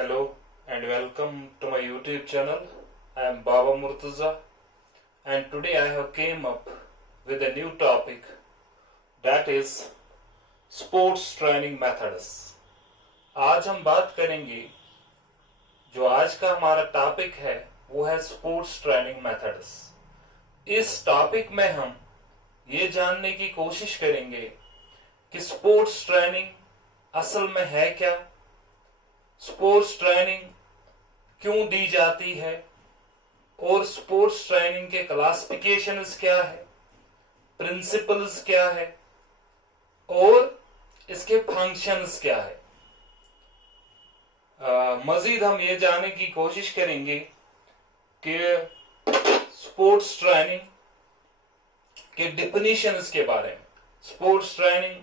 Hello and welcome to my YouTube channel. I am Baba Murtaza and today I have came up with a new topic, that is sports training methods. आज हम बात करेंगे, जो आज का हमारा topic है वो है स्पोर्ट्स ट्रेनिंग मेथड्स। इस टॉपिक में हम ये जानने की कोशिश करेंगे कि स्पोर्ट्स ट्रेनिंग असल में है क्या, स्पोर्ट्स ट्रेनिंग क्यों दी जाती है और स्पोर्ट्स ट्रेनिंग के क्लासिफिकेशंस क्या है, प्रिंसिपल्स क्या है और इसके फंक्शंस क्या है। मजीद हम ये जानने की कोशिश करेंगे कि स्पोर्ट्स ट्रेनिंग के डिफिनीशंस के बारे में। स्पोर्ट्स ट्रेनिंग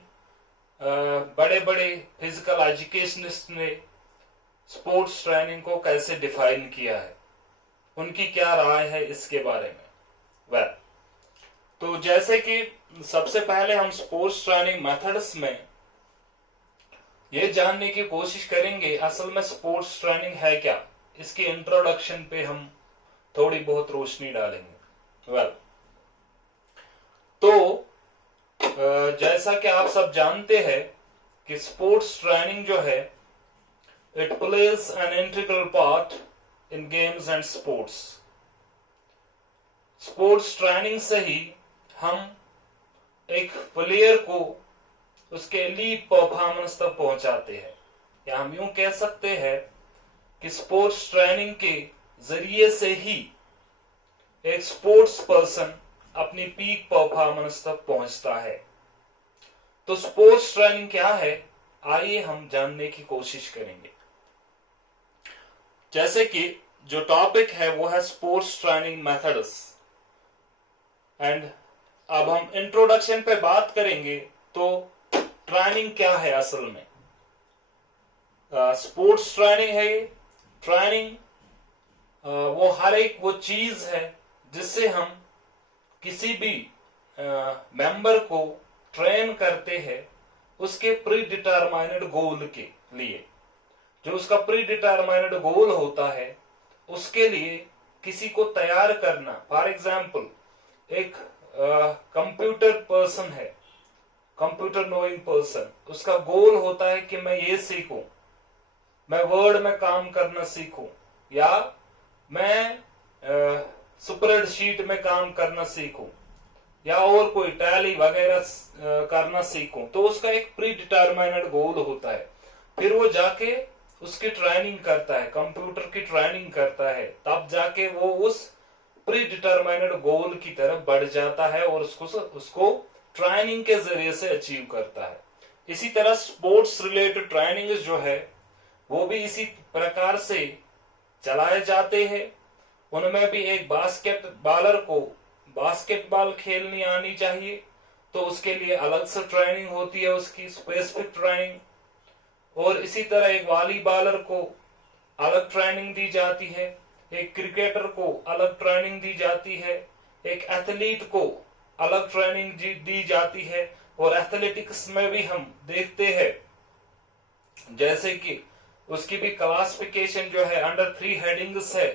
बड़े बड़े फिजिकल एजुकेशनिस्ट ने स्पोर्ट्स ट्रेनिंग को कैसे डिफाइन किया है, उनकी क्या राय है इसके बारे में। तो जैसे कि सबसे पहले हम स्पोर्ट्स ट्रेनिंग मेथड्स में ये जानने की कोशिश करेंगे असल में स्पोर्ट्स ट्रेनिंग है क्या। इसके इंट्रोडक्शन पे हम थोड़ी बहुत रोशनी डालेंगे। तो जैसा कि आप सब जानते हैं कि स्पोर्ट्स ट्रेनिंग जो है, it plays an integral part in games and sports. Sports training से ही हम एक प्लेयर को उसके एलीट परफॉर्मेंस तक पहुंचाते हैं, या हम यूं कह सकते हैं कि स्पोर्ट्स ट्रेनिंग के जरिए से ही एक स्पोर्ट्स पर्सन अपनी पीक परफॉर्मेंस तक पहुंचता है। तो स्पोर्ट्स ट्रेनिंग क्या है, आइए हम जानने की कोशिश करेंगे। जैसे कि जो टॉपिक है वो है स्पोर्ट्स ट्रेनिंग मेथड्स, एंड अब हम इंट्रोडक्शन पे बात करेंगे तो ट्रेनिंग क्या है असल में। स्पोर्ट्स ट्रेनिंग है, ट्रेनिंग वो हर एक वो चीज है जिससे हम किसी भी मेंबर को ट्रेन करते हैं उसके प्री डिटरमाइंड गोल के लिए। जो उसका प्री डिटरमाइंड गोल होता है उसके लिए किसी को तैयार करना। फॉर एग्जाम्पल, एक कंप्यूटर पर्सन है, कंप्यूटर नोइंग पर्सन, उसका गोल होता है कि मैं ये सीखूं, मैं वर्ड में काम करना सीखूं, या मैं स्प्रेडशीट में काम करना सीखूं, या और कोई टैली वगैरह करना सीखूं। तो उसका एक प्री डिटरमाइंड गोल होता है, फिर वो जाके उसकी ट्रेनिंग करता है, कंप्यूटर की ट्रेनिंग करता है, तब जाके वो उस प्री डिटरमाइंड गोल की तरफ बढ़ जाता है और उसको ट्रेनिंग के जरिए से अचीव करता है। इसी तरह स्पोर्ट्स रिलेटेड ट्रेनिंग जो है वो भी इसी प्रकार से चलाए जाते हैं। उनमें भी एक बास्केटबॉलर को बास्केटबॉल खेलनी आनी चाहिए, तो उसके लिए अलग से ट्रेनिंग होती है, उसकी स्पेसिफिक ट्रेनिंग। और इसी तरह एक वॉलीबॉलर को अलग ट्रेनिंग दी जाती है, एक क्रिकेटर को अलग ट्रेनिंग दी जाती है, एक एथलीट को अलग ट्रेनिंग दी जाती है। और एथलेटिक्स में भी हम देखते हैं जैसे कि उसकी भी क्लासिफिकेशन जो है अंडर 3 हेडिंग्स है,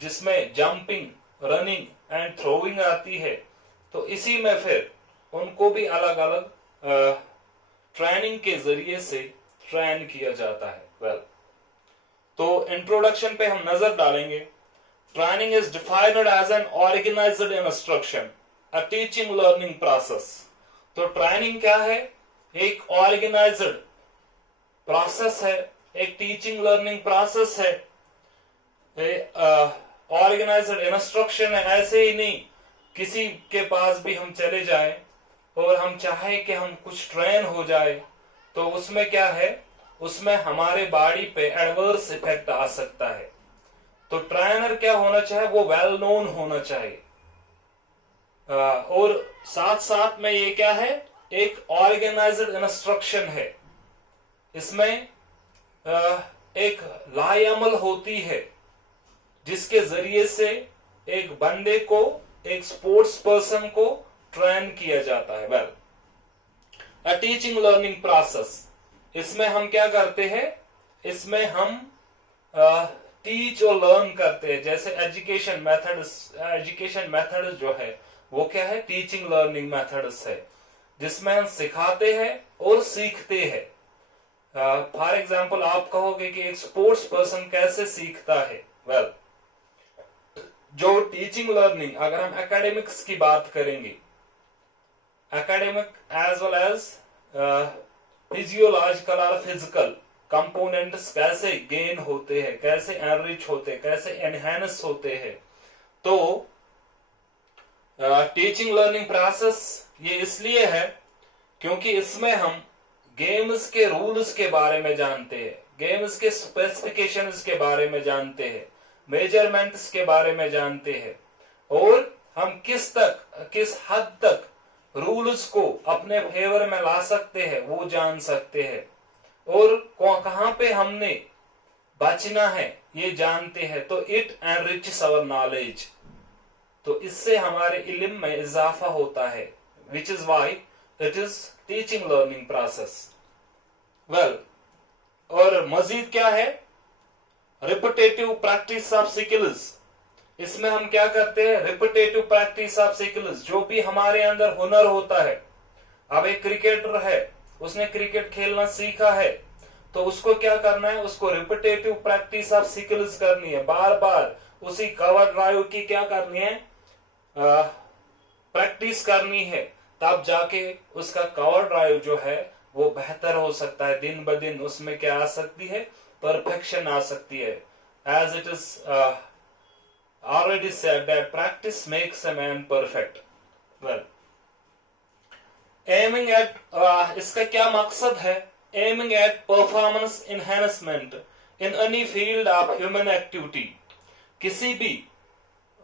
जिसमें जंपिंग, रनिंग एंड थ्रोइंग आती है। तो इसी में फिर उनको भी अलग अलग ट्रेनिंग के जरिए से ट्रेन किया जाता है। तो इंट्रोडक्शन पे हम नजर डालेंगे। Training is defined as an organised instruction, a teaching learning process. तो ट्रेनिंग क्या है, एक ऑर्गेनाइज्ड प्रोसेस है, एक टीचिंग लर्निंग प्रोसेस है, ऑर्गेनाइज्ड इंस्ट्रक्शन है। ऐसे ही नहीं किसी के पास भी हम चले जाएं और हम चाहे कि हम कुछ ट्रेन हो जाए, तो उसमें क्या है, उसमें हमारे बॉडी पे एडवर्स इफेक्ट आ सकता है। तो ट्रेनर क्या होना चाहिए, वो वेल नोन होना चाहिए। और साथ साथ में ये क्या है, एक ऑर्गेनाइज्ड इंस्ट्रक्शन है। इसमें एक लाएअमल होती है जिसके जरिए से एक बंदे को, एक स्पोर्ट्स पर्सन को ट्रेन किया जाता है। अ टीचिंग लर्निंग प्रोसेस, इसमें हम क्या करते हैं, इसमें हम टीच और लर्न करते हैं, जैसे एजुकेशन मेथड्स जो है वो क्या है, टीचिंग लर्निंग मेथड्स है, जिसमें हम सिखाते हैं और सीखते हैं। फॉर एग्जाम्पल आप कहोगे कि एक स्पोर्ट्स पर्सन कैसे सीखता है। वेल, जो टीचिंग लर्निंग, अगर हम एकेडमिक्स की बात करेंगे, academic as well as physiological और फिजिकल कंपोनेंट्स कैसे गेन होते हैं, कैसे एनरिच होते हैं, कैसे एनहेंस होते हैं। तो टीचिंग लर्निंग प्रोसेस ये इसलिए है क्योंकि इसमें हम गेम्स के रूल्स के बारे में जानते हैं, गेम्स के स्पेसिफिकेशंस के बारे में जानते हैं, मेजरमेंट्स के बारे में जानते हैं, और हम किस हद तक रूल्स को अपने फेवर में ला सकते हैं वो जान सकते हैं, और कहां पे हमने बचना है ये जानते हैं। तो इट एनरिचेस आवर नॉलेज, तो इससे हमारे इल्म में इजाफा होता है, which is why it is teaching learning process. Well, और मजीद क्या है, रिपीटेटिव प्रैक्टिस ऑफ स्किल्स। इसमें हम क्या करते हैं, रिपीटेटिव प्रैक्टिस ऑफ स्किल्स, जो भी हमारे अंदर हुनर होता है। अब एक क्रिकेटर है, उसने क्रिकेट खेलना सीखा है, तो उसको क्या करना है, उसको रिपीटेटिव प्रैक्टिस ऑफ स्किल्स करनी है, बार बार उसी कवर ड्राइव की क्या करनी है, प्रैक्टिस करनी है, तब जाके उसका कवर ड्राइव जो है वो बेहतर हो सकता है। दिन ब दिन उसमें क्या आ सकती है, परफेक्शन आ सकती है। As it is already said that practice makes a man perfect. Well, aiming at इसका क्या मकसद है, aiming at performance enhancement in any field of human activity। किसी भी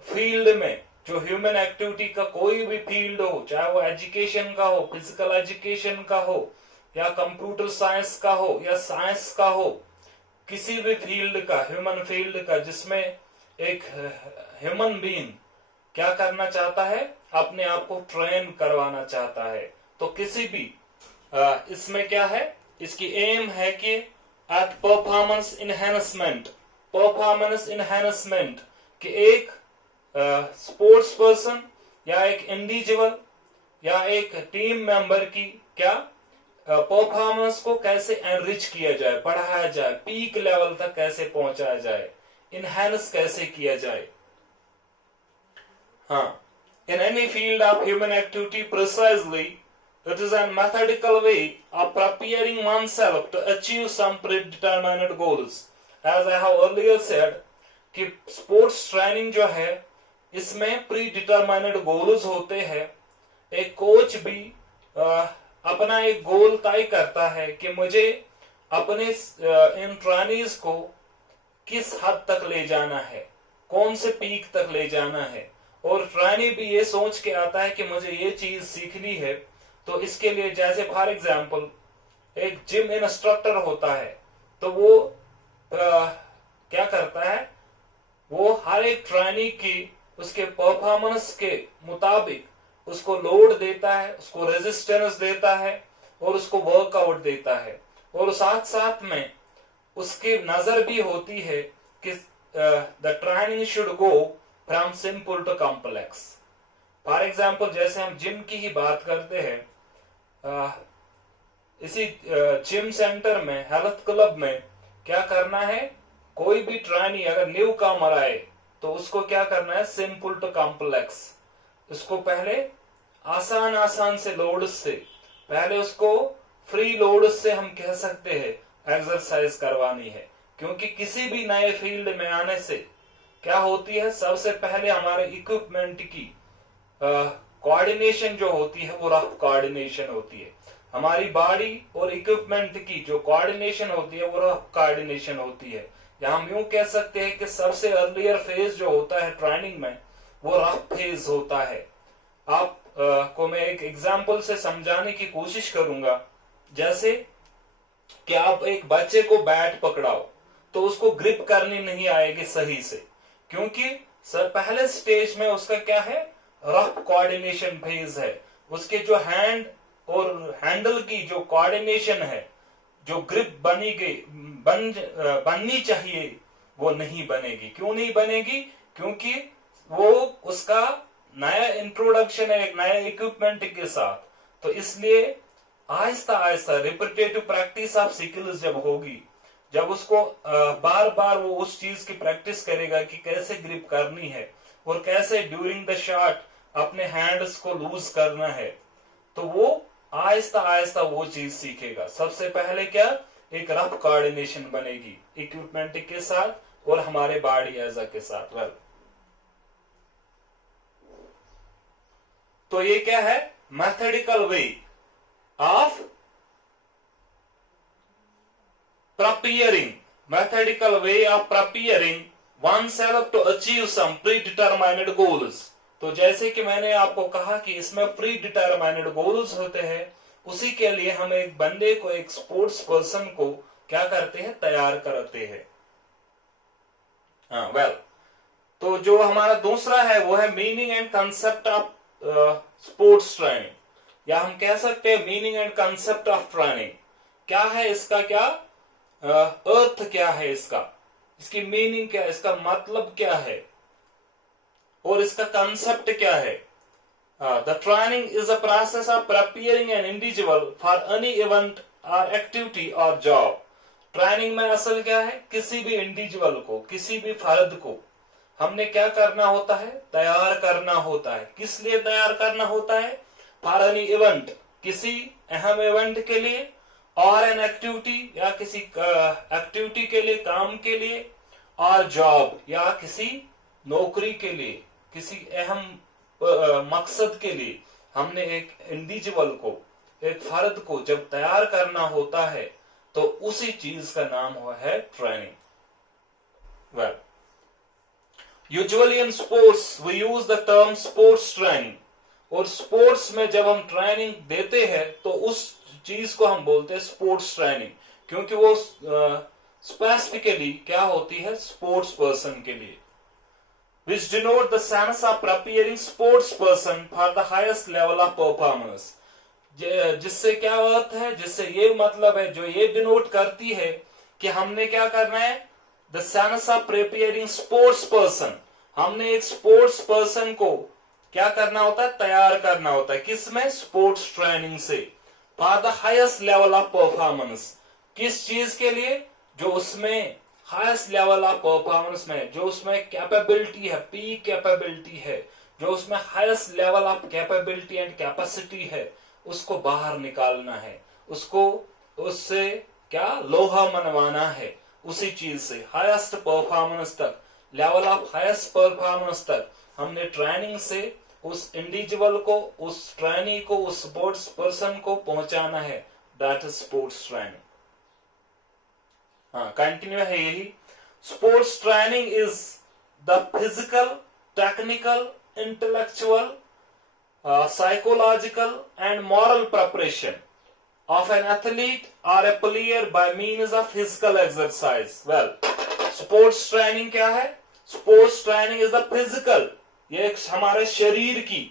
फील्ड में, जो ह्यूमन एक्टिविटी का कोई भी फील्ड हो, चाहे वो एजुकेशन का हो, फिजिकल एजुकेशन का हो, या कंप्यूटर साइंस का हो, या साइंस का हो, किसी भी फील्ड का, ह्यूमन फील्ड का, जिसमें एक ह्यूमन बीइंग क्या करना चाहता है, अपने आप को ट्रेन करवाना चाहता है। तो किसी भी इसमें क्या है, इसकी एम है कि एट परफॉर्मेंस इनहेंसमेंट, कि एक स्पोर्ट्स पर्सन या एक इंडिविजुअल या एक टीम मेंबर की क्या परफॉर्मेंस को कैसे एनरिच किया जाए, बढ़ाया जाए, पीक लेवल तक कैसे पहुंचाया जाए, इनहेंस कैसे किया जाए। हाँ, in any field of human activity precisely it is a methodical way of preparing oneself to achieve some predetermined goals। as I have earlier said कि स्पोर्ट्स ट्रेनिंग जो है इसमें प्रीडिटरमाइंड गोल्स होते हैं। एक कोच भी अपना एक गोल तय करता है कि मुझे अपने इन ट्रेनीज को किस हद तक ले जाना है, कौन से पीक तक ले जाना है, और ट्रेनी भी ये सोच के आता है कि मुझे ये चीज सीखनी है। तो इसके लिए जैसे फॉर एग्जांपल एक जिम इंस्ट्रक्टर होता है, तो वो क्या करता है, वो हर एक ट्रेनी की उसके परफॉर्मेंस के मुताबिक उसको लोड देता है, उसको रेजिस्टेंस देता है, और उसको वर्कआउट देता है, और साथ साथ में उसकी नजर भी होती है कि the training should go from simple to complex. For example जैसे हम जिम की ही बात करते हैं, इसी जिम सेंटर में, हेल्थ क्लब में क्या करना है, कोई भी ट्रेनी अगर न्यू कमर आए तो उसको क्या करना है, सिंपल टू कॉम्प्लेक्स। उसको पहले आसान से लोड से, पहले उसको फ्री लोड से हम कह सकते हैं एक्सरसाइज करवानी है। क्योंकि किसी भी नए फील्ड में आने से क्या होती है, सबसे पहले हमारे इक्विपमेंट की कोऑर्डिनेशन जो होती है वो रफ कोऑर्डिनेशन होती है। हमारी बॉडी और इक्विपमेंट की जो कोऑर्डिनेशन होती है वो रफ कोऑर्डिनेशन होती है। या हम यूं कह सकते हैं कि सबसे अर्लियर फेज जो होता है ट्रेनिंग में वो रफ फेज होता है। आप को मैं एक एग्जांपल से समझाने की कोशिश करूंगा। जैसे कि आप एक बच्चे को बैट पकड़ाओ तो उसको ग्रिप करनी नहीं आएगी सही से, क्योंकि पहले स्टेज में उसका क्या है, रफ कोऑर्डिनेशन फेज है। उसके जो हैंड और हैंडल की जो कोऑर्डिनेशन है, जो ग्रिप बननी चाहिए, वो नहीं बनेगी। क्यों नहीं बनेगी? क्योंकि वो उसका नया इंट्रोडक्शन है एक नए इक्विपमेंट के साथ। तो इसलिए Aahista Aahista repetitive practice of skills जब होगी, जब उसको बार बार वो उस चीज की प्रैक्टिस करेगा कि कैसे ग्रिप करनी है और कैसे ड्यूरिंग द शॉट अपने हैंड्स को लूज करना है, तो वो आहिस्ता आहिस्ता वो चीज सीखेगा। सबसे पहले क्या, एक रफ कोऑर्डिनेशन बनेगी इक्विपमेंट के साथ और हमारे बॉडी एजा के साथ। वेल, तो ये क्या है, methodical way of preparing, methodical way of preparing oneself to achieve some predetermined goals। तो जैसे कि मैंने आपको कहा कि इसमें प्रीडिटरमाइंड गोल्स होते हैं, उसी के लिए हम एक बंदे को, एक स्पोर्ट्स पर्सन को क्या करते हैं, तैयार करते हैं। हाँ, वेल, तो जो हमारा दूसरा है वो है meaning and concept of sports training, या हम कह सकते हैं meaning and concept of training. क्या है इसका, क्या अर्थ क्या है इसका, इसकी मीनिंग क्या है, इसका मतलब क्या है और इसका कंसेप्ट क्या है। The training is a process of preparing an individual for any event और एक्टिविटी और जॉब। ट्रेनिंग में असल क्या है, किसी भी इंडिविजुअल को, किसी भी फर्द को हमने क्या करना होता है, तैयार करना होता है। किस लिए तैयार करना होता है, फॉर एनी इवेंट, किसी अहम इवेंट के लिए, और एन एक्टिविटी, या किसी एक्टिविटी के लिए, काम के लिए, और जॉब, या किसी नौकरी के लिए, किसी अहम मकसद के लिए हमने एक इंडिविजुअल को, एक फर्द को जब तैयार करना होता है तो उसी चीज का नाम हुआ है training. Well, usually in sports we use the term sports training, और स्पोर्ट्स में जब हम ट्रेनिंग देते हैं तो उस चीज को हम बोलते हैं स्पोर्ट्स ट्रेनिंग, क्योंकि वो स्पेसिफिकली क्या होती है, स्पोर्ट्स पर्सन के लिए। which denote the sense of preparing sports person for the highest level of performance। जिससे क्या अर्थ है, जिससे ये मतलब है, जो ये डिनोट करती है कि हमने क्या करना है, the sense of preparing sports person, हमने एक स्पोर्ट्स पर्सन को क्या करना होता है, तैयार करना होता है। किसमें, स्पोर्ट्स ट्रेनिंग से, for the highest level of performance. किस चीज के लिए, जो उसमें हाईएस्ट लेवल ऑफ परफॉर्मेंस में, जो उसमें कैपेबिलिटी है, पीक कैपेबिलिटी है, जो उसमें highest level of capability and capacity है, उसको बाहर निकालना है, उसको उससे क्या लोहा मनवाना है, उसी चीज से हाईएस्ट परफॉर्मेंस तक, लेवल ऑफ हाईएस्ट परफॉर्मेंस तक हमने ट्रेनिंग से उस इंडिविजुअल को, उस ट्रेनी को, उस स्पोर्ट्स पर्सन को पहुंचाना है। That is sports training. हाँ, कंटिन्यू है यही। Sports training is the physical, technical, intellectual, psychological and moral preparation of an athlete or a player by means of physical exercise। Well, sports training क्या है, sports training is the physical, ये एक हमारे शरीर की,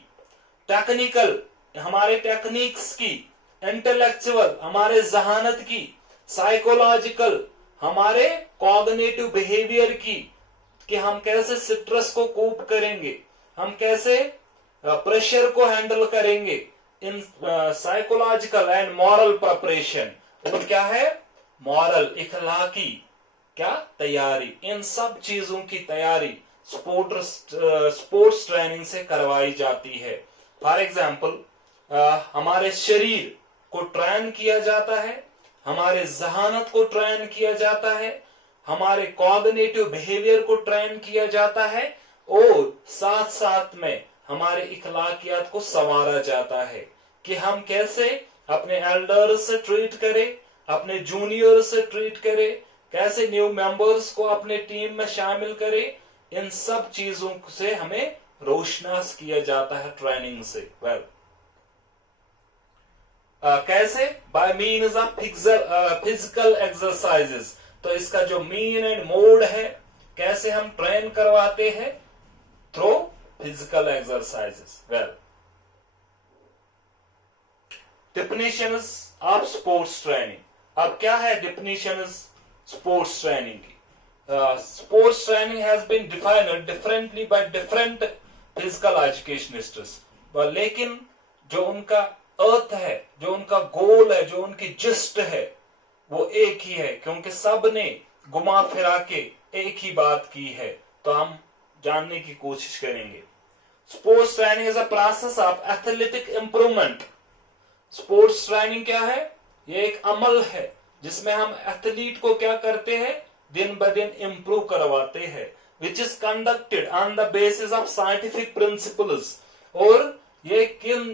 technical हमारे techniques की, intellectual हमारे जहानत की, साइकोलॉजिकल हमारे कॉग्निटिव बिहेवियर की, कि हम कैसे स्ट्रेस को कोप करेंगे, हम कैसे प्रेशर को हैंडल करेंगे, in psychological and moral preparation. और क्या है, मॉरल, इखलाकी क्या तैयारी, इन सब चीजों की तैयारी स्पोर्ट्स ट्रेनिंग से करवाई जाती है। फॉर एग्जाम्पल, हमारे शरीर को ट्रेन किया जाता है, हमारे जहानत को ट्रेन किया जाता है, हमारे कॉग्निटिव बिहेवियर को ट्रेन किया जाता है, और साथ साथ में हमारे इखलाकियात को संवारा जाता है कि हम कैसे अपने एल्डर्स से ट्रीट करें, अपने जूनियर से ट्रीट करें, कैसे न्यू मेंबर्स को अपने टीम में शामिल करें। इन सब चीजों से हमें रोशनास किया जाता है ट्रेनिंग से। वेल, कैसे, bye means of physical exercises. तो इसका जो मीन एंड मोड है, कैसे हम ट्रेन करवाते हैं, through physical exercises। Well, definitions of sports training। अब क्या है definitions sports training की। sports training has been defined differently by different physical educationists, लेकिन जो उनका अर्थ है, जो उनका गोल है, जो उनकी जिस्ट है, वो एक ही है, क्योंकि सब ने घुमा फिरा के एक ही बात की है। तो हम जानने की कोशिश करेंगे। Sports training is a process of athletic improvement. Sports training क्या है? ये एक अमल है जिसमें हम एथलीट को क्या करते हैं? दिन ब दिन इंप्रूव करवाते हैं, which is conducted on the basis of scientific principles. और ये किन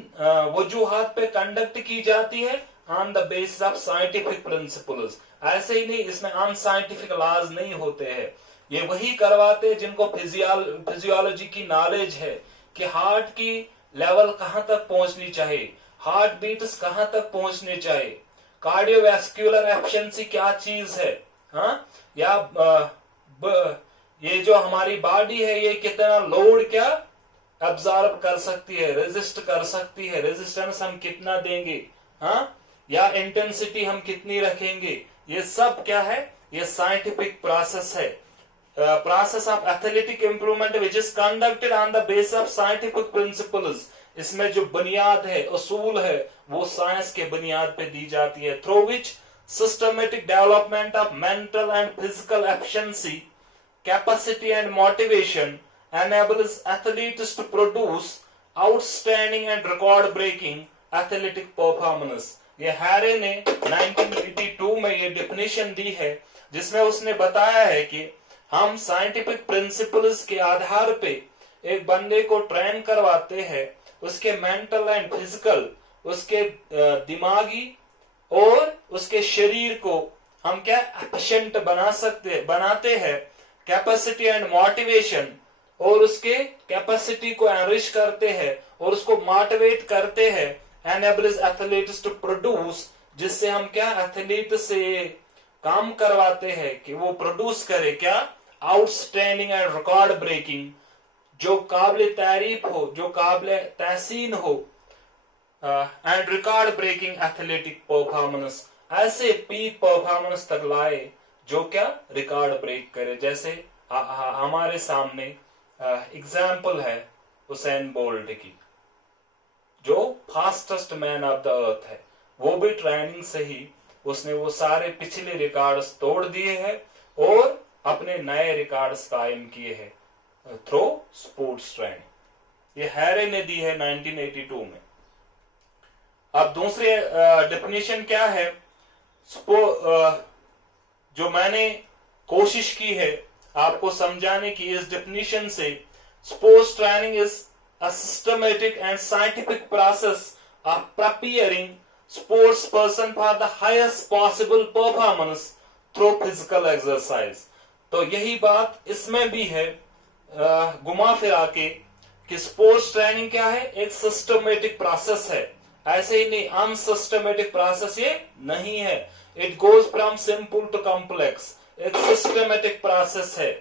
वजूहात पे कंडक्ट की जाती है? On the basis of scientific principles. ऐसे ही नहीं, इसमें अनसाइंटिफिक लॉज नहीं होते हैं। ये वही करवाते हैं जिनको फिजियोलॉजी की नॉलेज है कि हार्ट की लेवल कहां तक पहुंचनी चाहिए, हार्ट बीट्स कहां तक पहुंचने चाहिए, कार्डियोवैस्कुलर एफिशिएंसी क्या चीज है, हाँ, या ये जो हमारी बॉडी है ये कितना लोड क्या एब्जॉर्ब कर सकती है, रेजिस्ट कर सकती है, रेजिस्टेंस हम कितना देंगे, हाँ, या इंटेंसिटी हम कितनी रखेंगे। ये सब क्या है? ये साइंटिफिक प्रोसेस है, process of athletic improvement which is conducted on the base of scientific principles. इसमें जो बुनियाद है, उसूल है, वो साइंस के बुनियाद पे दी जाती है। Through which systematic development of mental and physical efficiency, capacity and motivation enables athletes to produce outstanding and record-breaking athletic performance। ये हैरे ने 1982 में ये डेफिनेशन दी है, जिसमें उसने बताया है कि हम साइंटिफिक प्रिंसिपल्स के आधार पे एक बंदे को ट्रेन करवाते हैं, उसके मेंटल एंड फिजिकल, उसके दिमागी और उसके शरीर को हम क्या एफिशिएंट बनाते हैं, कैपेसिटी एंड मोटिवेशन, और उसके कैपेसिटी को एनरिच करते हैं और उसको मोटिवेट करते हैं, एनेबल्स एथलीट्स टू प्रोड्यूस, जिससे हम क्या एथलीट से काम करवाते हैं कि वो प्रोड्यूस करे क्या? आउटस्टैंडिंग एंड रिकॉर्ड ब्रेकिंग, जो काबिल तारीफ हो, जो काबिल तहसीन हो, and record breaking athletic performance, ऐसे पीक परफॉर्मेंस तक लाए जो क्या रिकॉर्ड ब्रेक करे। जैसे हमारे सामने एग्जाम्पल है हुसैन बोल्ट की, जो fastest man of the earth है। वो भी ट्रेनिंग से ही उसने वो सारे पिछले रिकॉर्ड्स तोड़ दिए हैं और अपने नए रिकॉर्ड्स कायम किए हैं थ्रू स्पोर्ट्स ट्रेनिंग। ये हैरे ने दी है 1982 में। अब दूसरी डेफिनेशन क्या है? जो मैंने कोशिश की है आपको समझाने की इस डेफिनेशन से, sports training is a systematic and scientific process of preparing sports person for the highest possible performance through physical exercise. तो यही बात इसमें भी है, घुमा फिरा के, कि स्पोर्ट्स ट्रेनिंग क्या है? एक सिस्टमेटिक प्रोसेस है। ऐसे ही नहीं, अनसिस्टमेटिक प्रोसेस ये नहीं है। It goes from simple to complex, एक सिस्टमेटिक प्रोसेस है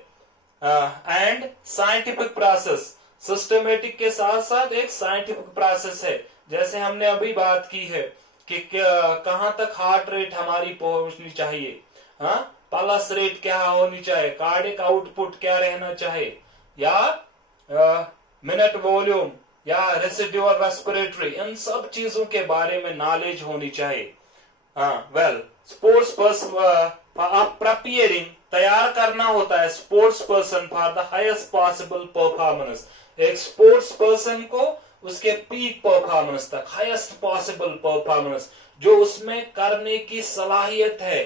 एंड साइंटिफिक प्रोसेस। सिस्टमेटिक के साथ साथ एक साइंटिफिक प्रोसेस है। जैसे हमने अभी बात की है कि कहां तक हार्ट रेट हमारी पहुंचनी चाहिए, हाँ, पल्स रेट क्या होनी चाहिए, कार्डियक आउटपुट क्या रहना चाहिए, या मिनट वॉल्यूम, या रेसिडुअल रेस्पिरेटरी, इन सब चीजों के बारे में नॉलेज होनी चाहिए। वेल, स्पोर्ट्स पर्सन आप प्रिपेयरिंग, तैयार करना होता है sports person for the highest possible performance. एक स्पोर्ट्स पर्सन को उसके पीक परफॉर्मेंस तक, हाईएस्ट पॉसिबल परफॉर्मेंस, जो उसमें करने की सलाहियत है,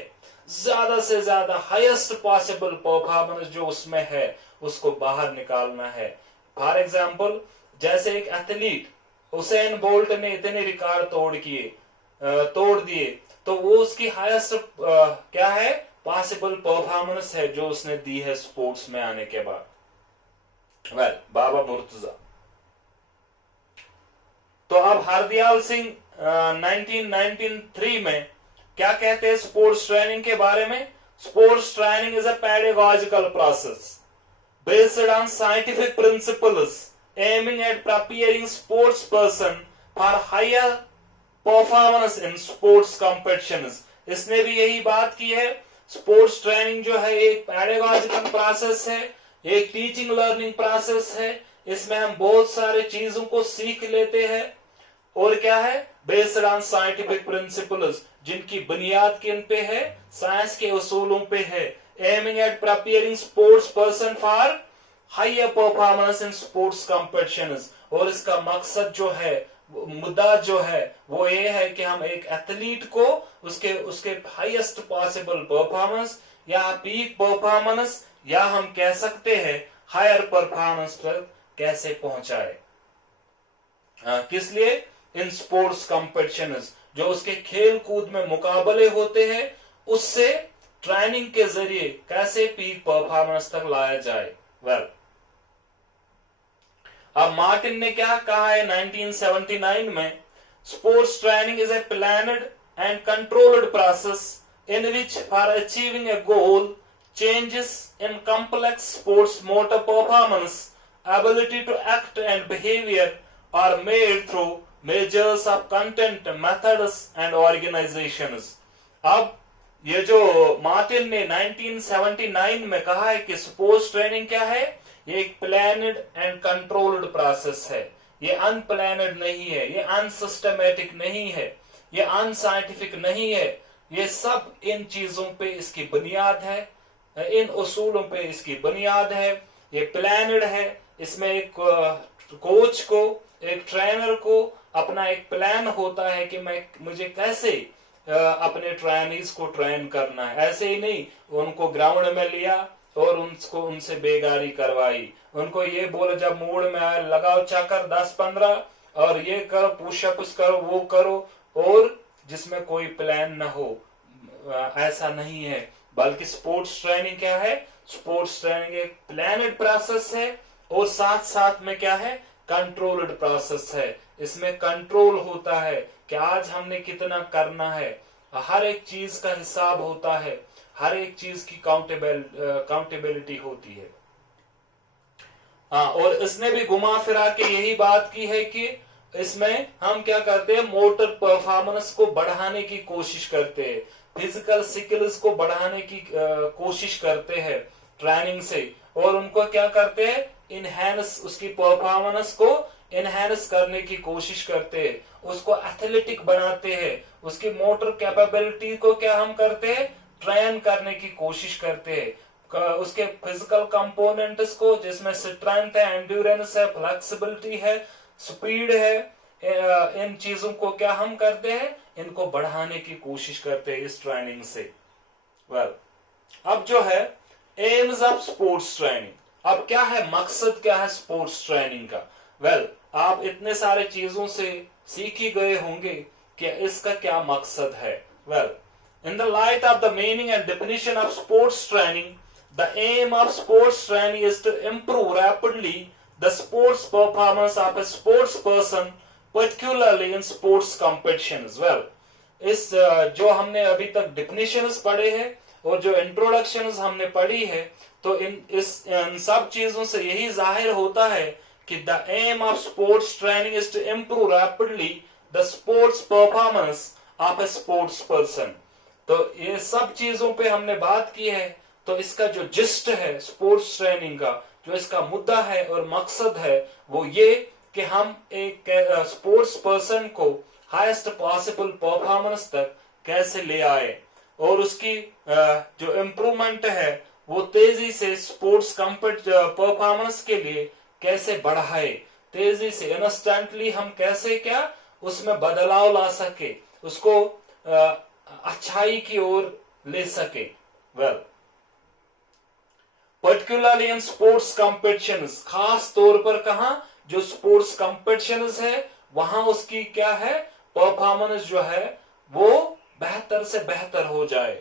ज्यादा से ज्यादा हाईएस्ट पॉसिबल परफॉर्मेंस जो उसमें है, उसको बाहर निकालना है। फॉर एग्जाम्पल, जैसे एक एथलीट हुसैन बोल्ट ने इतने रिकॉर्ड तोड़ दिए, तो वो उसकी हाईएस्ट क्या है? पॉसिबल परफॉर्मेंस है जो उसने दी है स्पोर्ट्स में आने के बाद। वेल, बाबा मुर्तजा। तो अब हरदयाल सिंह 1993 में क्या कहते हैं स्पोर्ट्स ट्रेनिंग के बारे में? Sports training is a pedagogical process based on scientific principles aiming at preparing sports person for higher performance in sports competitions। इसने भी यही बात की है स्पोर्ट्स ट्रेनिंग जो है एक पैडागॉजिकल प्रोसेस है, एक टीचिंग लर्निंग प्रोसेस है। इसमें हम बहुत सारे चीजों को सीख लेते हैं और क्या है, बेस्ड ऑन साइंटिफिक प्रिंसिपल्स, जिनकी बुनियाद किन पे है, साइंस के उसूलों पे है। Aiming at preparing sports person for higher performance in sports competitions. और इसका मकसद जो है, मुद्दा जो है वो ये है कि हम एक एथलीट को उसके उसके हाईएस्ट पॉसिबल परफॉर्मेंस या पीक परफॉर्मेंस या हम कह सकते हैं हायर परफॉर्मेंस तक कैसे पहुंचाए। किस लिए, इन स्पोर्ट्स कॉम्पिटिशंस, जो उसके खेल कूद में मुकाबले होते हैं, उससे ट्रेनिंग के जरिए कैसे पीक परफॉर्मेंस तक लाया जाए। वेल, अब मार्टिन ने क्या कहा है 1979 में, sports training is a planned and controlled process in which for achieving A goal changes in complex sports motor performance ability to act and behavior are made through measures of content, methods and organizations। अब ये जो Martin ने 1979 में कहा है कि sports training क्या है, ये एक प्लान्ड एंड कंट्रोल्ड प्रोसेस है। ये अनप्लान्ड नहीं है, ये अनसिस्टमेटिक नहीं है, ये अनसाइंटिफिक नहीं है। ये सब इन चीजों पे इसकी बुनियाद है, इन उसूलों पे इसकी बुनियाद है। ये प्लान्ड है, इसमें एक कोच को, एक ट्रेनर को अपना एक प्लान होता है कि मुझे कैसे अपने ट्रेनीज को ट्रेन करना है। ऐसे ही नहीं उनको ग्राउंड में लिया और उनसे बेगारी करवाई, उनको ये बोले जब मूड में आए लगाओ चक्कर 10-15 और ये करो, पुशअप्स करो, वो करो, और जिसमें कोई प्लान ना हो, ऐसा नहीं है। बल्कि स्पोर्ट्स ट्रेनिंग क्या है, स्पोर्ट्स ट्रेनिंग एक प्लान्ड प्रोसेस है और साथ साथ में क्या है, कंट्रोल्ड प्रोसेस है। इसमें कंट्रोल होता है कि आज हमने कितना करना है, हर एक चीज का हिसाब होता है, हर एक चीज की काउंटेबिलिटी होती है। और इसने भी घुमा फिरा के यही बात की है कि इसमें हम क्या करते हैं, मोटर परफॉर्मेंस को बढ़ाने की कोशिश करते हैं, फिजिकल स्किल्स को बढ़ाने की कोशिश करते हैं ट्रेनिंग से, और उनको क्या करते हैं, इनहेंस, उसकी परफॉर्मेंस को इनहेंस करने की कोशिश करते हैं, उसको एथलेटिक बनाते हैं, उसकी मोटर कैपेबिलिटी को क्या हम करते हैं, ट्रेन करने की कोशिश करते हैं, उसके फिजिकल कंपोनेंट्स को जिसमें स्ट्रेंथ है, एंड्योरेंस है, फ्लेक्सिबिलिटी है, स्पीड है, इन चीजों को क्या हम करते हैं, इनको बढ़ाने की कोशिश करते हैं इस ट्रेनिंग से। वेल, अब जो है एम्स ऑफ स्पोर्ट्स ट्रेनिंग, अब क्या है, मकसद क्या है स्पोर्ट्स ट्रेनिंग का। वेल, आप इतने सारे चीजों से सीख ही गए होंगे कि इसका क्या मकसद है। Well, in the light of the meaning and definition of sports training, the aim of sports training is to improve rapidly the sports performance of a sports person, particularly in sports competitions। Well, इस जो हमने अभी तक definitions पढ़े हैं और जो introductions हमने पढ़ी है, तो इन सब चीजों से यही जाहिर होता है कि the aim of sports training is to improve rapidly the sports performance of a sports person। तो ये सब चीजों पे हमने बात की है। तो इसका जो जिस्ट है स्पोर्ट्स ट्रेनिंग का, जो इसका मुद्दा है और मकसद है, वो ये कि हम एक स्पोर्ट्स पर्सन को हाईएस्ट पॉसिबल परफॉर्मेंस तक कैसे ले आए और उसकी जो इम्प्रूवमेंट है वो तेजी से स्पोर्ट्स परफॉर्मेंस के लिए कैसे बढ़ाए, तेजी से इंस्टेंटली हम कैसे क्या उसमें बदलाव ला सके, उसको अच्छाई की ओर ले सके। Well, particularly in sports competitions, खास तौर पर कहा जो स्पोर्ट्स कॉम्पिटिशंस है वहां उसकी क्या है, परफॉर्मेंस जो है वो बेहतर से बेहतर हो जाए,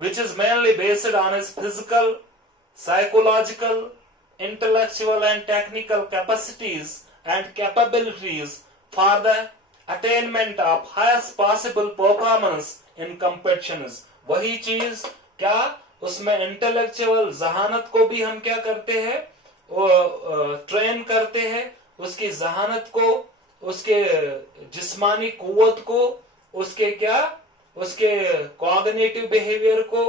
which is mainly based on his physical, psychological, intellectual and technical capacities and capabilities for the attainment of highest possible performance in competitions। वही चीज क्या उसमें इंटेलेक्चुअल जहानत को भी हम क्या करते हैं, ट्रेन करते हैं, उसकी जहानत को, उसके जिस्मानी कुव्वत को, उसके क्या उसके कॉग्निटिव बिहेवियर को,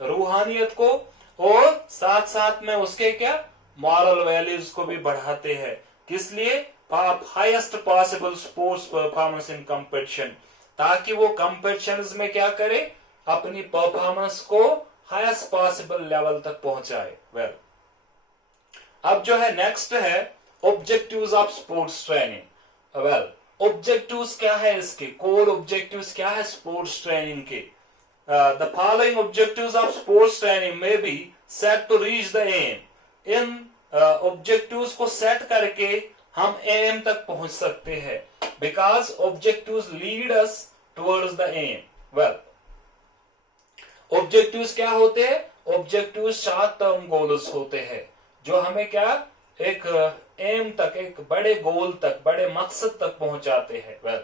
रूहानियत को, और साथ साथ में उसके क्या मॉरल वैल्यूज को भी बढ़ाते हैं। किस लिए? Highest possible sports performance in competition, ताकि वो कंपटीशंस में क्या करे, अपनी परफॉर्मेंस को हाईएस्ट पॉसिबल लेवल तक पहुंचाए। वेल, अब जो है नेक्स्ट है objectives of sports training. Well, objectives क्या है, इसके कोर ऑब्जेक्टिव्स क्या है स्पोर्ट्स ट्रेनिंग के? The following objectives of sports training may be set to reach the aim. इन ऑब्जेक्टिव्स को सेट करके हम एम तक पहुंच सकते हैं, because objectives lead us towards the aim. Well, objectives क्या होते हैं? ऑब्जेक्टिव्स शॉर्ट टर्म गोल्स होते हैं, जो हमें क्या एक एम तक, एक बड़े गोल तक, बड़े मकसद तक पहुंचाते हैं। वेल,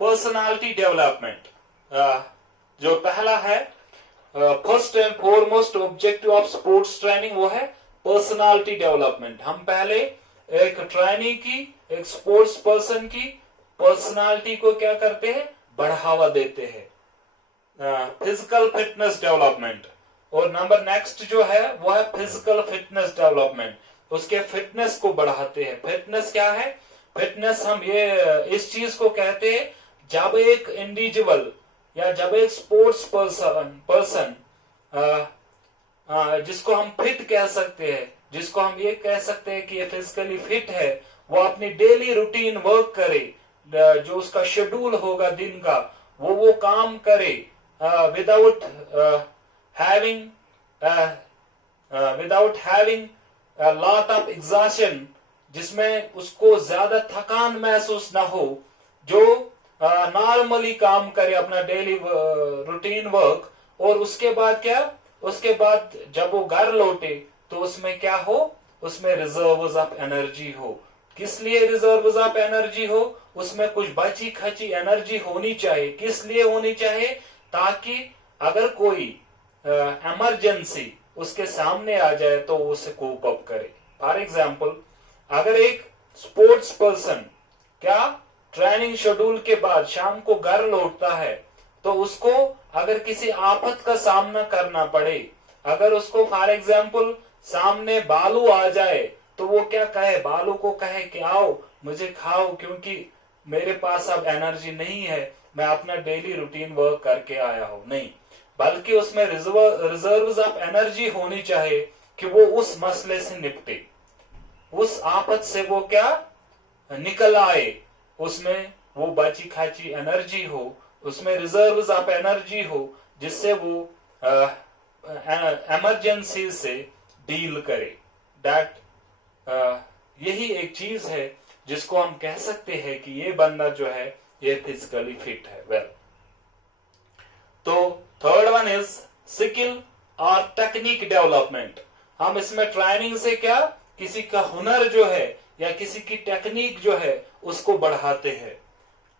पर्सनालिटी डेवलपमेंट, जो पहला है first and foremost objective of sports training, वो है पर्सनालिटी डेवलपमेंट। हम पहले एक ट्रेनिंग की, एक स्पोर्ट्स पर्सन की पर्सनालिटी को क्या करते हैं? बढ़ावा देते हैं। फिजिकल फिटनेस डेवलपमेंट, और नंबर नेक्स्ट जो है वो है फिजिकल फिटनेस डेवलपमेंट, उसके फिटनेस को बढ़ाते हैं। फिटनेस क्या है? फिटनेस हम ये इस चीज को कहते हैं जब एक इंडिविजुअल या जब एक स्पोर्ट्स पर्सन जिसको हम फिट कह सकते हैं, जिसको हम ये कह सकते हैं कि ये फिजिकली फिट है, वो अपनी डेली रूटीन वर्क करे, जो उसका शेड्यूल होगा दिन का, वो काम करे without having lot of exhaustion, जिसमें उसको ज्यादा थकान महसूस ना हो, जो नॉर्मली काम करे अपना डेली रूटीन वर्क, और उसके बाद क्या, उसके बाद जब वो घर लौटे तो उसमें क्या हो, उसमें रिजर्व्स ऑफ एनर्जी हो। किस लिए रिजर्व्स ऑफ एनर्जी हो? उसमें कुछ बची खची एनर्जी होनी चाहिए। किस लिए होनी चाहिए? ताकि अगर कोई इमरजेंसी उसके सामने आ जाए तो वो उसे कोप अप करे। फॉर एग्जाम्पल, अगर एक स्पोर्ट्स पर्सन क्या ट्रेनिंग शेड्यूल के बाद शाम को घर लौटता है, तो उसको अगर किसी आफत का सामना करना पड़े, अगर उसको फॉर एग्जाम्पल सामने बालू आ जाए, तो वो क्या कहे? बालू को कहे कि आओ मुझे खाओ, क्योंकि मेरे पास अब एनर्जी नहीं है, मैं अपना डेली रूटीन वर्क करके आया हूं। नहीं, बल्कि उसमें रिजर्व्स ऑफ एनर्जी होनी चाहिए कि वो उस मसले से निपटे, उस आफत से वो क्या निकल आए, उसमें वो बची खाची एनर्जी हो, उसमें रिजर्व्स ऑफ एनर्जी हो, जिससे वो इमरजेंसी से डील करे। दैट यही एक चीज है जिसको हम कह सकते हैं कि ये बंदा जो है ये फिजिकली फिट है। वेल, तो थर्ड वन इज स्किल और टेक्निक डेवलपमेंट। हम इसमें ट्रेनिंग से क्या किसी का हुनर जो है या किसी की टेक्निक जो है उसको बढ़ाते हैं।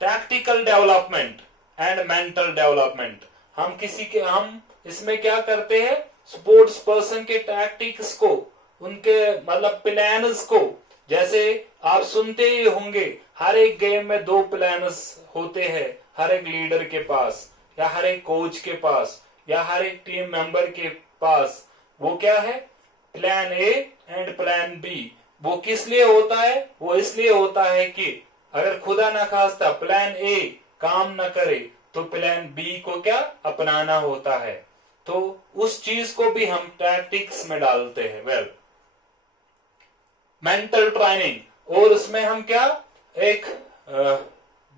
Tactical development and mental development, हम इसमें क्या करते हैं? स्पोर्ट्स पर्सन के टैक्टिक्स को, उनके मतलब प्लान्स को, जैसे आप सुनते ही होंगे हर एक गेम में 2 प्लान्स होते हैं, हर एक लीडर के पास या हर एक कोच के पास या हर एक टीम मेंबर के पास। वो क्या है? Plan A and plan B. वो किस लिए होता है? वो इसलिए होता है कि अगर खुदा ना खास्ता प्लान ए काम न करे तो प्लान बी को क्या अपनाना होता है, तो उस चीज को भी हम टैक्टिक्स में डालते हैं। वेल, मेंटल ट्रेनिंग, और उसमें हम क्या एक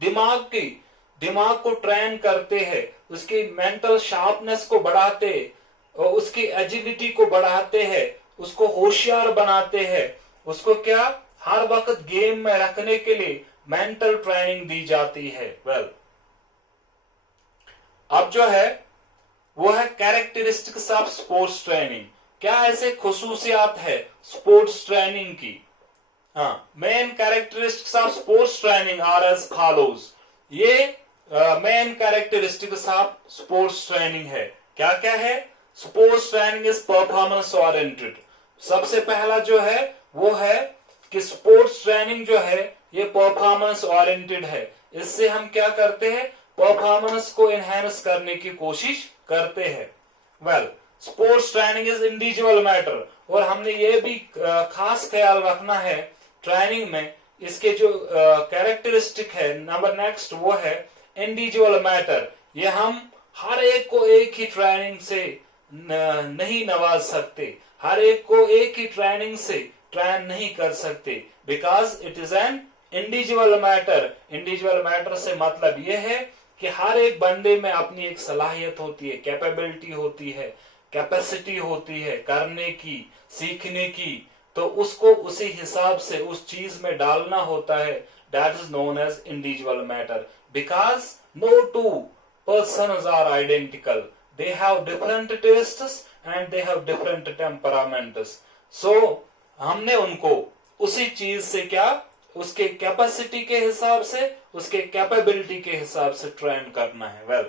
दिमाग को ट्रेन करते हैं, उसकी मेंटल शार्पनेस को बढ़ाते और उसकी एजिलिटी को बढ़ाते हैं, उसको होशियार बनाते हैं, उसको क्या हर वक्त गेम में रखने के लिए मेंटल ट्रेनिंग दी जाती है। वेल, अब जो है वो है कैरेक्टरिस्टिक्स ऑफ स्पोर्ट्स ट्रेनिंग। क्या ऐसे खुसूसियात है स्पोर्ट्स ट्रेनिंग की? हाँ, main characteristics of sports training are as follows. ये main characteristics of sports training है। क्या क्या है? Sports training is performance oriented. सबसे पहला जो है वो है कि स्पोर्ट्स ट्रेनिंग जो है ये परफॉर्मेंस ओरिएंटेड है। इससे हम क्या करते हैं? परफॉर्मेंस को एनहांस करने की कोशिश करते हैं। Well, sports training is individual matter, और हमने ये भी खास ख्याल रखना है ट्रेनिंग में, इसके जो कैरेक्टरिस्टिक है नंबर नेक्स्ट वो है इंडिविजुअल मैटर। ये हम हर एक को एक ही ट्रेनिंग से नहीं नवाज सकते, हर एक को एक ही ट्रेनिंग से ट्रेन नहीं कर सकते, because it is an individual matter. Individual matter से मतलब यह है कि हर एक बंदे में अपनी एक सलाहियत होती है, कैपेबिलिटी होती है, कैपेसिटी होती है करने की, सीखने की, तो उसको उसी हिसाब से उस चीज में डालना होता है। That is known as individual matter, because no two persons are identical, they have different tastes and they have different temperaments. So हमने उनको उसी चीज से क्या, उसके कैपेसिटी के हिसाब से, उसके कैपेबिलिटी के हिसाब से ट्रेन करना है। Well,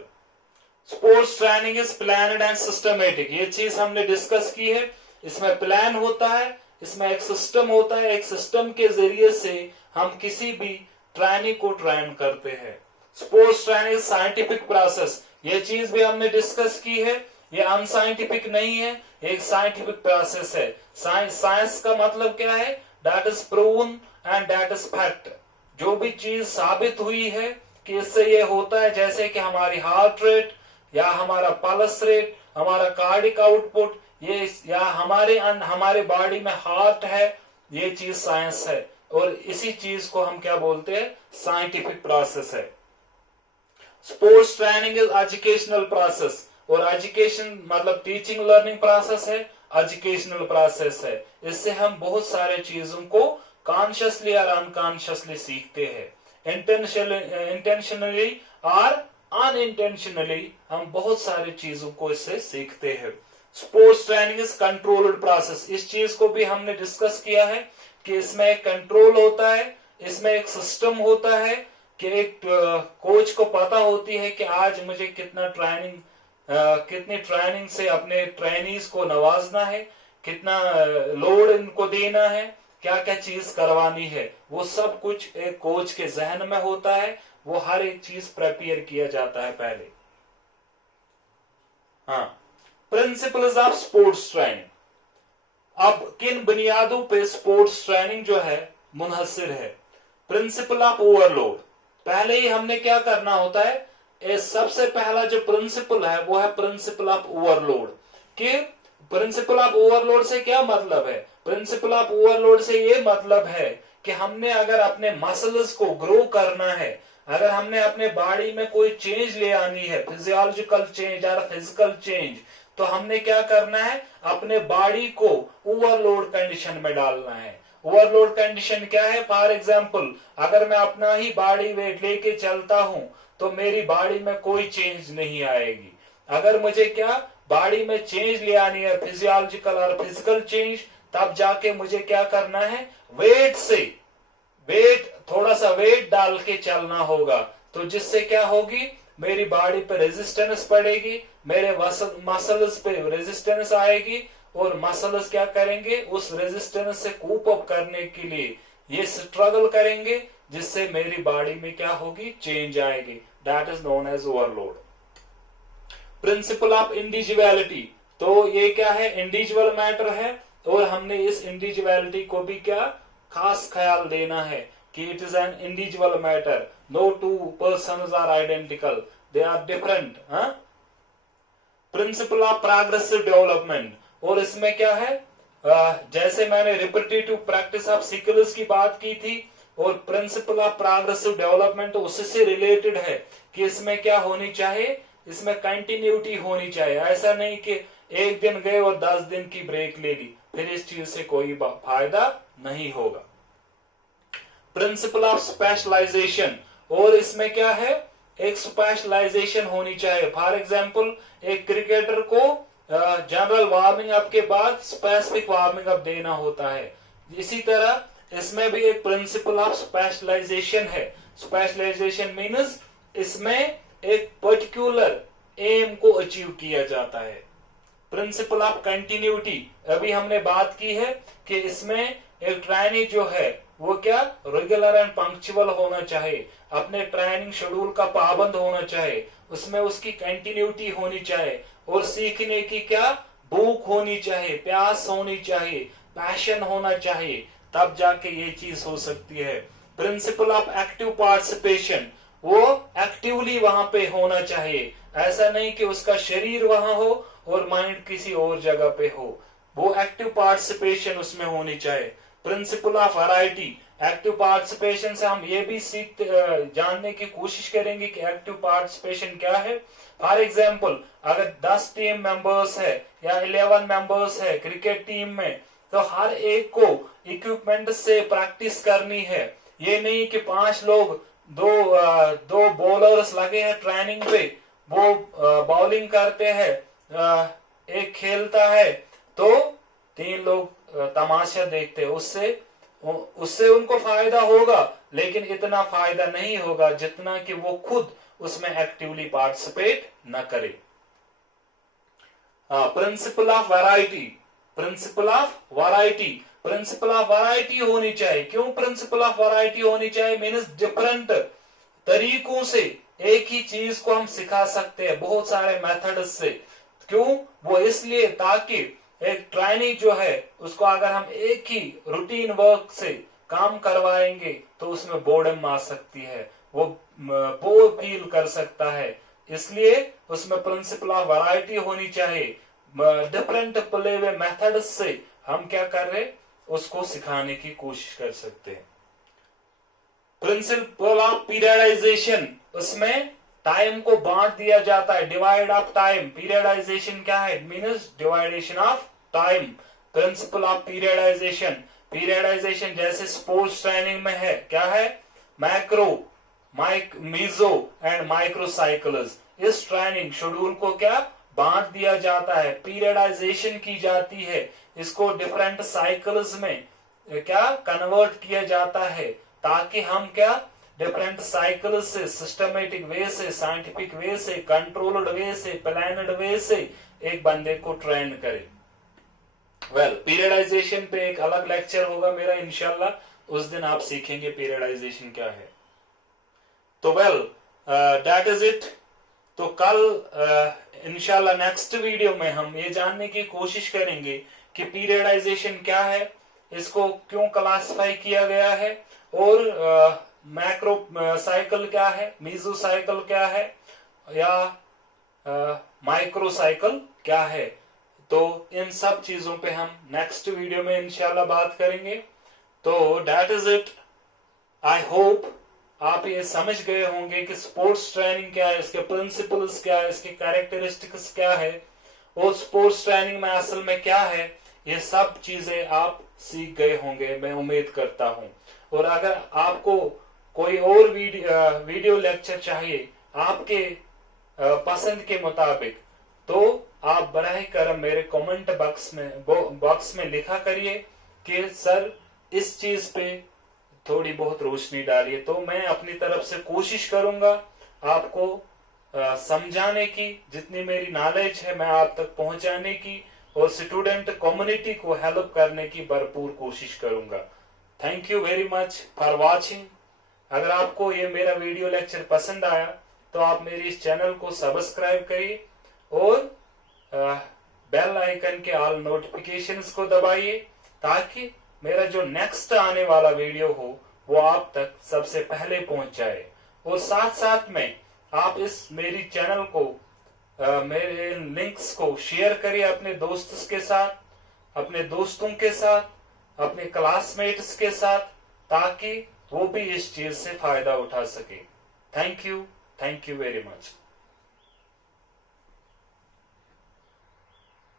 sports training is planned and systematic, ये चीज हमने डिस्कस की है। इसमें प्लान होता है, इसमें एक सिस्टम होता है, एक सिस्टम के जरिए से हम किसी भी ट्रेनिंग को ट्रेन करते हैं। स्पोर्ट्स ट्रेनिंग साइंटिफिक प्रोसेस, ये चीज भी हमने डिस्कस की है, ये अनसाइंटिफिक नहीं है, एक साइंटिफिक प्रोसेस है। साइंस का मतलब क्या है? That is proven and that is fact. जो भी चीज साबित हुई है कि इससे ये होता है, जैसे कि हमारी हार्ट रेट या हमारा पल्स रेट, हमारा कार्डिक आउटपुट, ये या हमारे बॉडी में हार्ट है, ये चीज साइंस है, और इसी चीज को हम क्या बोलते हैं? साइंटिफिक प्रोसेस है। Sports training is educational process, और एजुकेशन मतलब टीचिंग लर्निंग प्रोसेस है, एजुकेशनल प्रोसेस है। इससे हम बहुत सारे चीजों को कॉन्शियसली और अनकॉन्शियसली सीखते हैं। इंटेंशनली और अनइंटेंशनली हम बहुत सारी चीजों को इससे सीखते हैं। Sports training is controlled process, इस चीज को भी हमने डिस्कस किया है कि इसमें एक कंट्रोल होता है, इसमें एक सिस्टम होता है कि एक कोच को पता होती है कि आज मुझे कितनी ट्रेनिंग से अपने ट्रेनीज को नवाजना है, कितना लोड इनको देना है, क्या क्या चीज करवानी है, वो सब कुछ एक कोच के जहन में होता है। वो हर एक चीज प्रिपेयर किया जाता है पहले। हाँ, प्रिंसिपल्स ऑफ स्पोर्ट्स ट्रेनिंग, अब किन बुनियादों पे स्पोर्ट्स ट्रेनिंग जो है मुनहसिर है? प्रिंसिपल ऑफ ओवरलोड, पहले ही हमने क्या करना होता है? सबसे पहला जो प्रिंसिपल है वो है प्रिंसिपल ऑफ ओवरलोड। कि प्रिंसिपल ऑफ ओवरलोड से क्या मतलब है? प्रिंसिपल ऑफ ओवरलोड से ये मतलब है कि हमने अगर अपने मसल्स को ग्रो करना है, अगर हमने अपने बॉडी में कोई चेंज ले आनी है, फिजियोलॉजिकल चेंज और फिजिकल चेंज, तो हमने क्या करना है? अपने बॉडी को ओवरलोड कंडीशन में डालना है। ओवरलोड कंडीशन क्या है? फॉर एग्जाम्पल, अगर मैं अपना ही बॉडी वेट लेके चलता हूं तो मेरी बॉडी में कोई चेंज नहीं आएगी। अगर मुझे क्या बॉडी में चेंज ले आनी है, फिजियोलॉजिकल और फिजिकल चेंज, तब जाके मुझे क्या करना है? थोड़ा सा वेट डाल के चलना होगा, तो जिससे क्या होगी? मेरी बॉडी पे रेजिस्टेंस पड़ेगी, मेरे मसल्स पे रेजिस्टेंस आएगी, और मसल्स क्या करेंगे? उस रेजिस्टेंस से कूप अप करने के लिए ये स्ट्रगल करेंगे, जिससे मेरी बॉडी में क्या होगी? चेंज आएगी। That is known as overload. Principle of individuality, तो ये क्या है? इंडिविजुअल मैटर है, और हमने इस इंडिविजुअलिटी को भी क्या खास ख्याल देना है कि it is an individual matter, no two persons are identical, they are different. Principle of progressive development, और इसमें क्या है? जैसे मैंने रिपीटेटिव प्रैक्टिस ऑफ स्किल्स की बात की थी, और प्रिंसिपल ऑफ प्रोग्रेसिव डेवलपमेंट उससे रिलेटेड है कि इसमें क्या होनी चाहिए? इसमें कंटिन्यूटी होनी चाहिए। ऐसा नहीं कि एक दिन गए और 10 दिन की ब्रेक ले ली, फिर इस चीज से कोई फायदा नहीं होगा। प्रिंसिपल ऑफ स्पेशलाइजेशन, और इसमें क्या है? एक स्पेशलाइजेशन होनी चाहिए। फॉर एग्जाम्पल, एक क्रिकेटर को जनरल वार्मिंग अप के बाद स्पेसिफिक वार्मिंग अप देना होता है। इसी तरह इसमें भी एक प्रिंसिपल ऑफ स्पेशलाइजेशन है। स्पेशलाइजेशन मीन्स इसमें एक पर्टिकुलर एम को अचीव किया जाता है। प्रिंसिपल ऑफ कंटिन्यूटी, अभी हमने बात की है कि इसमें एक ट्रेनी जो है वो क्या रेगुलर एंड पंक्चुअल होना चाहिए, अपने ट्रेनिंग शेड्यूल का पाबंद होना चाहिए, उसमें उसकी कंटिन्यूटी होनी चाहिए और सीखने की क्या भूख होनी चाहिए, प्यास होनी चाहिए, पैशन होना चाहिए, तब जाके ये चीज हो सकती है। प्रिंसिपल ऑफ एक्टिव पार्टिसिपेशन, वो एक्टिवली वहां पे होना चाहिए, ऐसा नहीं कि उसका शरीर वहां हो और माइंड किसी और जगह पे हो, वो एक्टिव पार्टिसिपेशन उसमें होनी चाहिए। Principle of variety, active participation से हम ये भी जानने की कोशिश करेंगे कि एक्टिव पार्टिसिपेशन क्या है। फॉर एग्जाम्पल, अगर 10 टीम मेंबर्स है या 11 मेंबर्स है क्रिकेट टीम में, तो हर एक को इक्विपमेंट से प्रैक्टिस करनी है। ये नहीं कि 5 लोग दो बॉलर्स लगे हैं ट्रेनिंग पे, वो बॉलिंग करते हैं, एक खेलता है तो 3 लोग तमाशा देखते हैं, उससे उनको फायदा होगा लेकिन इतना फायदा नहीं होगा जितना कि वो खुद उसमें एक्टिवली पार्टिसिपेट न करे। Principle of variety, principle of variety, principle of variety होनी चाहिए। क्यों प्रिंसिपल ऑफ वैरायटी होनी चाहिए? मीन्स डिफरेंट तरीकों से एक ही चीज को हम सिखा सकते हैं, बहुत सारे मेथड्स से। क्यों? वो इसलिए ताकि एक ट्रेनी जो है उसको अगर हम एक ही रूटीन वर्क से काम करवाएंगे तो उसमें बोर्डम आ सकती है, वो बोर फील कर सकता है, इसलिए उसमें प्रिंसिपल ऑफ वैरायटी होनी चाहिए। डिफरेंट प्ले वे मेथड्स से हम क्या कर रहे, उसको सिखाने की कोशिश कर सकते हैं। प्रिंसिपल ऑफ पीरियडाइजेशन, उसमें टाइम को बांट दिया जाता है, डिवाइड ऑफ टाइम। पीरियडाइजेशन क्या है? Means divideation of time. Principle of periodisation, periodisation जैसे स्पोर्ट्स ट्रेनिंग में है, क्या है? Macro, meso and micro cycles. इस ट्रेनिंग शेड्यूल को क्या बांट दिया जाता है, पीरियडाइजेशन की जाती है, इसको डिफरेंट साइकिल्स में क्या कन्वर्ट किया जाता है, ताकि हम क्या डिफरेंट साइकिल से, सिस्टमेटिक वे से, साइंटिफिक वे से, कंट्रोल्ड वे से, प्लानड वे से एक बंदे को ट्रेन करें। पीरियडाइजेशन पे एक अलग लेक्चर होगा मेरा इंशाल्लाह, उस दिन आप सीखेंगे पीरियडाइजेशन क्या है। तो दैट इज इट। तो कल इंशाल्लाह नेक्स्ट वीडियो में हम ये जानने की कोशिश करेंगे कि पीरियडाइजेशन क्या है, इसको क्यों क्लासिफाई किया गया है, और मैक्रो साइकिल क्या है, मीजो साइकिल क्या है, या माइक्रो साइकिल क्या है। तो इन सब चीजों पे हम नेक्स्ट वीडियो में इंशाल्लाह बात करेंगे। तो that is it. I hope आप ये समझ गए होंगे कि स्पोर्ट्स ट्रेनिंग क्या है, इसके प्रिंसिपल्स क्या है, इसके कैरेक्टरिस्टिक्स क्या है, और स्पोर्ट्स ट्रेनिंग में असल में क्या है, ये सब चीजें आप सीख गए होंगे, मैं उम्मीद करता हूं। और अगर आपको कोई और वीडियो लेक्चर चाहिए आपके पसंद के मुताबिक, तो आप बराह करम मेरे कमेंट बॉक्स में लिखा करिए कि सर इस चीज पे थोड़ी बहुत रोशनी डालिए, तो मैं अपनी तरफ से कोशिश करूंगा आपको समझाने की, जितनी मेरी नॉलेज है मैं आप तक पहुंचाने की, और स्टूडेंट कम्युनिटी को हेल्प करने की भरपूर कोशिश करूंगा। Thank you very much for watching. अगर आपको ये मेरा वीडियो लेक्चर पसंद आया तो आप मेरे इस चैनल को सब्सक्राइब करिए और बेल आइकन के ऑल नोटिफिकेशंस को दबाइए, ताकि मेरा जो नेक्स्ट आने वाला वीडियो हो वो आप तक सबसे पहले पहुंच जाए। और साथ साथ में आप इस मेरी चैनल को मेरे लिंक्स को शेयर करिए अपने दोस्तों के साथ, अपने दोस्तों के साथ, अपने क्लासमेट्स के साथ, ताकि वो भी इस चीज से फायदा उठा सके। Thank you very much.